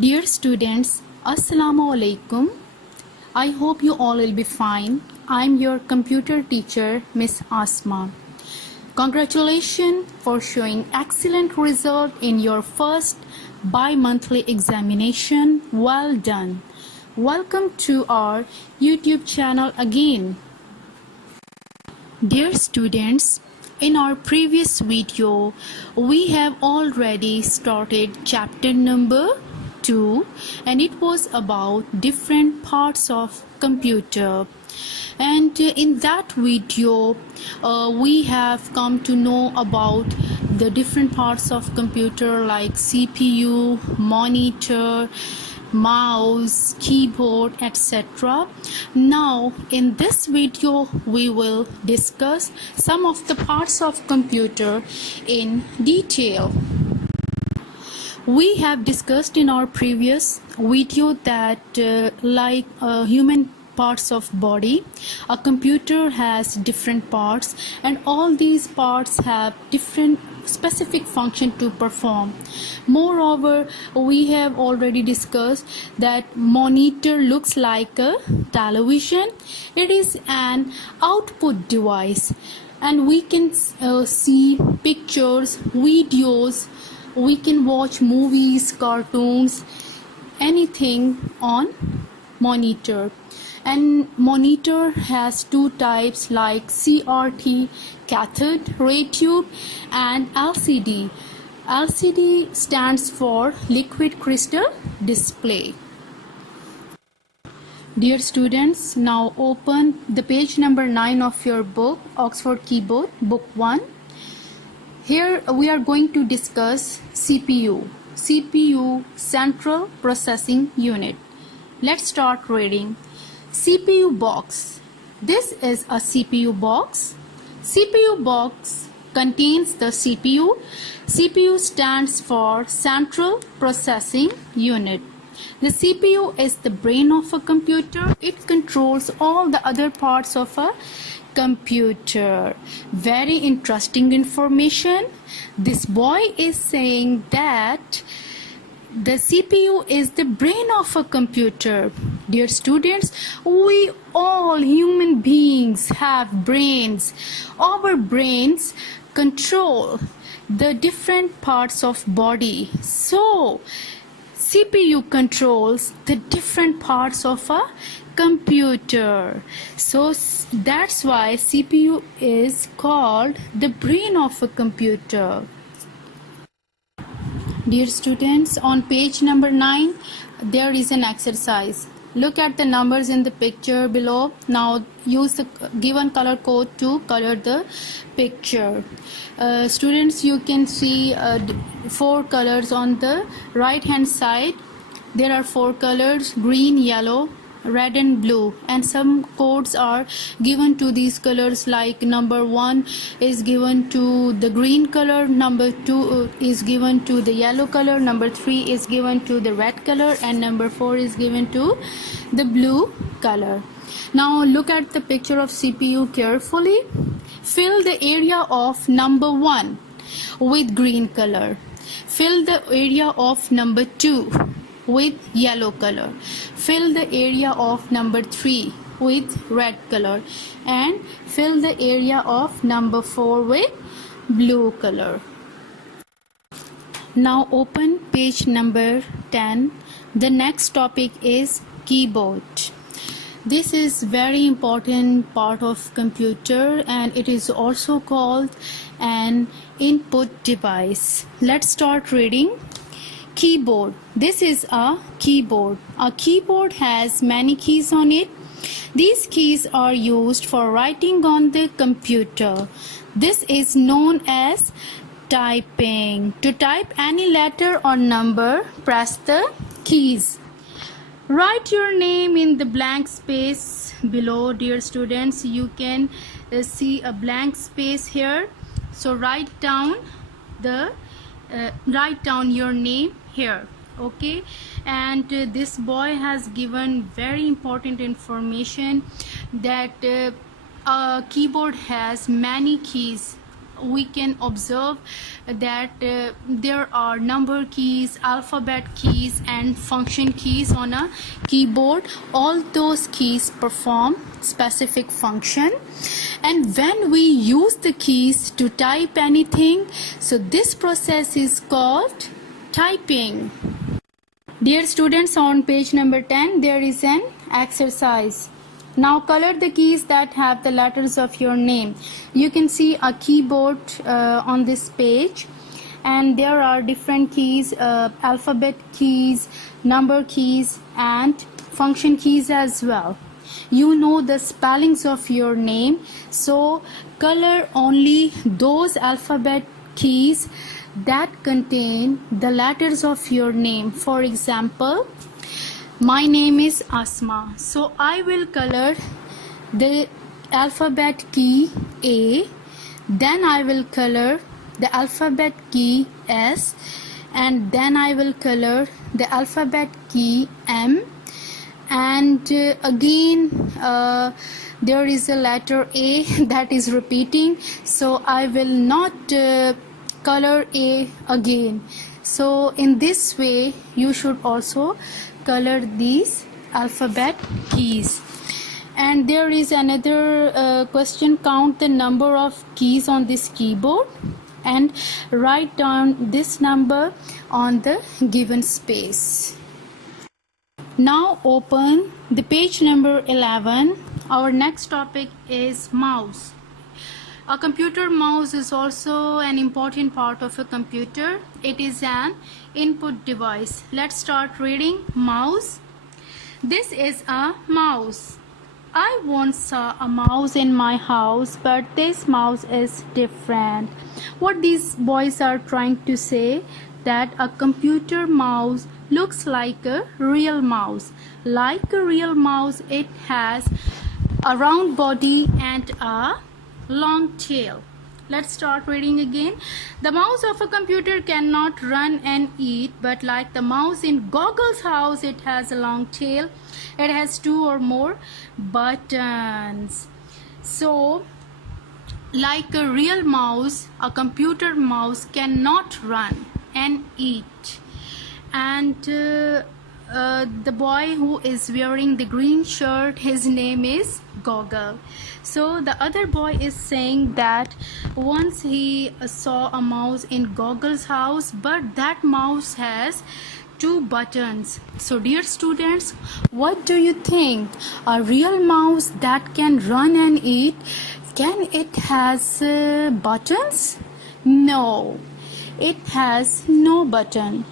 Dear students, Assalamu alaikum. I hope you all will be fine. I'm your computer teacher, Miss Asma. Congratulations for showing excellent result in your first bi-monthly examination. Well done. Welcome to our YouTube channel again. Dear students, in our previous video, we have already started chapter number 2 and it was about different parts of computer. And in that video, we have come to know about the different parts of computer like CPU, monitor, mouse, keyboard, etc. Now in this video we will discuss some of the parts of computer in detail. We have discussed in our previous video that like human parts of body, a computer has different parts and all these parts have different specific function to perform. Moreover, we have already discussed that monitor looks like a television. It is an output device and we can see pictures, videos, we can watch movies, cartoons, anything on monitor. And monitor has two types like CRT, cathode ray tube, and LCD. LCD stands for liquid crystal display. Dear students, now open the page number 9 of your book, Oxford Keyboard, book 1. Here we are going to discuss CPU. CPU, Central Processing Unit. Let's start reading. CPU box. This is a CPU box. CPU box contains the CPU. CPU stands for Central Processing Unit. The CPU is the brain of a computer. It controls all the other parts of a computer. Very interesting information. This boy is saying that the CPU is the brain of a computer. Dear students, we all human beings have brains. Our brains control the different parts of body. So CPU controls the different parts of a computer. So that's why CPU is called the brain of a computer. Dear students, on page number 9 there is an exercise. Look at the numbers in the picture below. Now use the given color code to color the picture. Students, you can see 4 colors on the right hand side. There are 4 colors: green, yellow, red and blue, and some codes are given to these colors, like number 1 is given to the green color, number 2 is given to the yellow color, number 3 is given to the red color, and number 4 is given to the blue color. Now look at the picture of CPU carefully. Fill the area of number 1 with green color. Fill the area of number 2 with yellow color. Fill the area of number 3 with red color, and fill the area of number 4 with blue color. Now open page number 10. The next topic is keyboard. This is very important part of computer and it is also called an input device. Let's start reading. Keyboard. This is a keyboard. A keyboard has many keys on it. These keys are used for writing on the computer. This is known as typing. To type any letter or number, press the keys. Write your name in the blank space below. Dear students, you can see a blank space here. So write down your name here. Okay, and this boy has given very important information that a keyboard has many keys. we can observe that there are number keys, alphabet keys and function keys on a keyboard. All those keys perform specific function, and when we use the keys to type anything, so this process is called typing. Dear students, on page number 10 there is an exercise. Now color the keys that have the letters of your name. You can see a keyboard on this page, and there are different keys, alphabet keys, number keys and function keys as well. You know the spellings of your name, so color only those alphabet keys that contain the letters of your name. For example, my name is Asma, so I will color the alphabet key A, then I will color the alphabet key S, and then I will color the alphabet key M, and again there is a letter A that is repeating, so I will not color A again. So in this way you should also color these alphabet keys. And there is another question: count the number of keys on this keyboard and write down this number on the given space. Now open the page number 11. Our next topic is mouse. A computer mouse is also an important part of a computer. It is an input device. Let's start reading. Mouse. This is a mouse. I once saw a mouse in my house, but this mouse is different. What these boys are trying to say, that a computer mouse looks like a real mouse. Like a real mouse, it has a round body and a long tail. Let's start reading again. The mouse of a computer cannot run and eat, but like the mouse in Google's house, it has a long tail. It has 2 or more buttons. So like a real mouse, a computer mouse cannot run and eat. And the boy who is wearing the green shirt, his name is Goggle. So the other boy is saying that once he saw a mouse in Goggle's house, but that mouse has 2 buttons. So dear students, what do you think? A real mouse that can run and eat, can it has buttons? No, it has no button.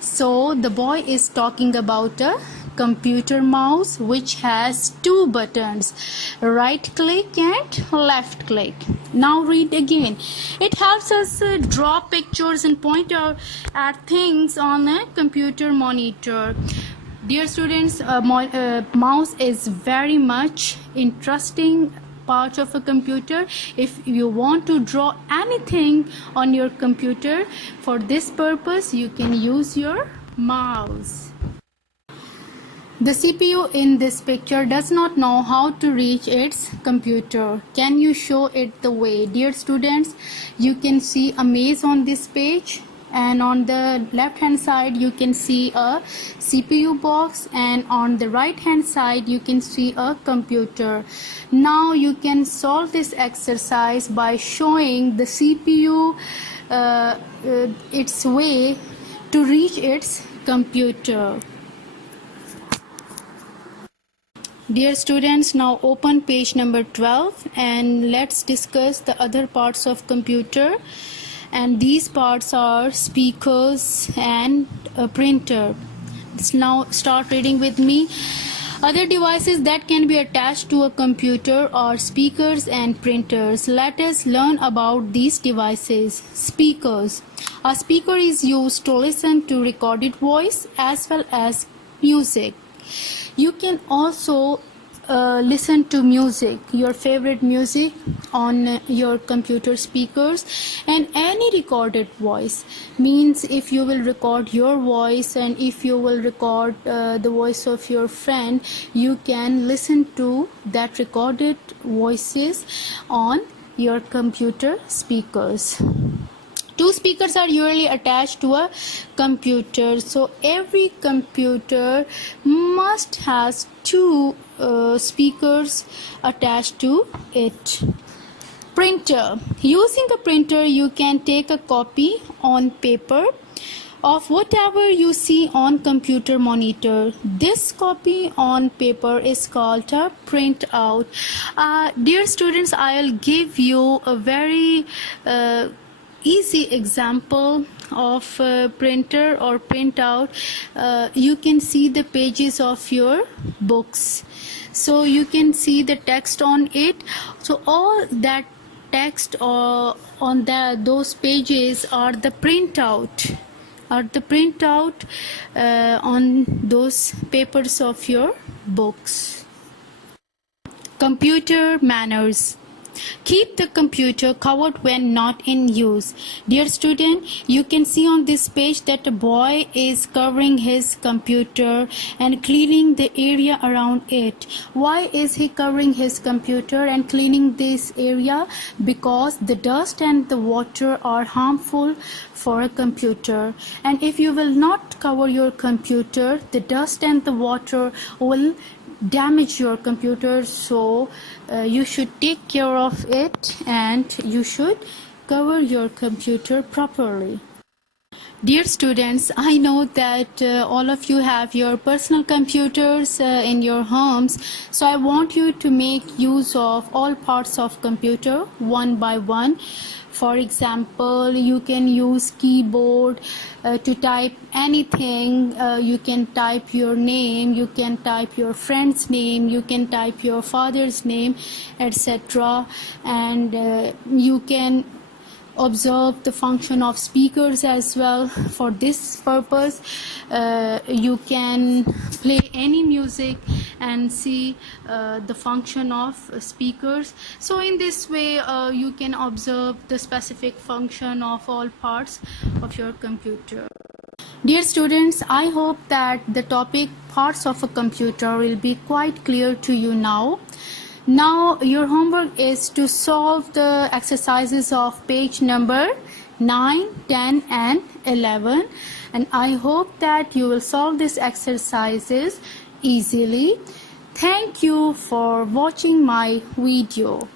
So the boy is talking about a computer mouse which has 2 buttons, right click and left click. Now read again. It helps us draw pictures and point out at things on a computer monitor. Dear students, mouse is very much interesting part of a computer. If you want to draw anything on your computer, for this purpose you can use your mouse. The CPU in this picture does not know how to reach its computer. Can you show it the way? Dear students, you can see a maze on this page, and on the left hand side you can see a CPU box, and on the right hand side you can see a computer. Now you can solve this exercise by showing the CPU its way to reach its computer. Dear students, now open page number 12 and let's discuss the other parts of computer. And these parts are speakers and a printer. Let's now start reading with me. Other devices that can be attached to a computer are speakers and printers. Let us learn about these devices. Speakers. A speaker is used to listen to recorded voice as well as music. You can also listen to music, your favorite music, on your computer speakers. And any recorded voice means if you will record your voice and if you will record the voice of your friend, you can listen to that recorded voices on your computer speakers. Two speakers are usually attached to a computer, so every computer must has two speakers attached to it. Printer. Using a printer, you can take a copy on paper of whatever you see on computer monitor. This copy on paper is called a printout. Dear students, I'll give you a very easy example of printer or printout. You can see the pages of your books, so you can see the text on it. So all that text on those pages are the printout on those papers of your books. Computer manners. Keep the computer covered when not in use. Dear student, you can see on this page that a boy is covering his computer and cleaning the area around it. Why is he covering his computer and cleaning this area? Because the dust and the water are harmful for a computer, and if you will not cover your computer, the dust and the water will damage your computer. So you should take care of it and you should cover your computer properly. Dear students, I know that all of you have your personal computers in your homes, so I want you to make use of all parts of computer one by one. For example, you can use keyboard to type anything. You can type your name, you can type your friend's name, you can type your father's name, etc. And you can observe the function of speakers as well. For this purpose, you can play any music and see the function of speakers. So in this way you can observe the specific function of all parts of your computer. Dear students, I hope that the topic parts of a computer will be quite clear to you now. Now your homework is to solve the exercises of page number 9, 10 and 11, and I hope that you will solve these exercises easily. Thank you for watching my video.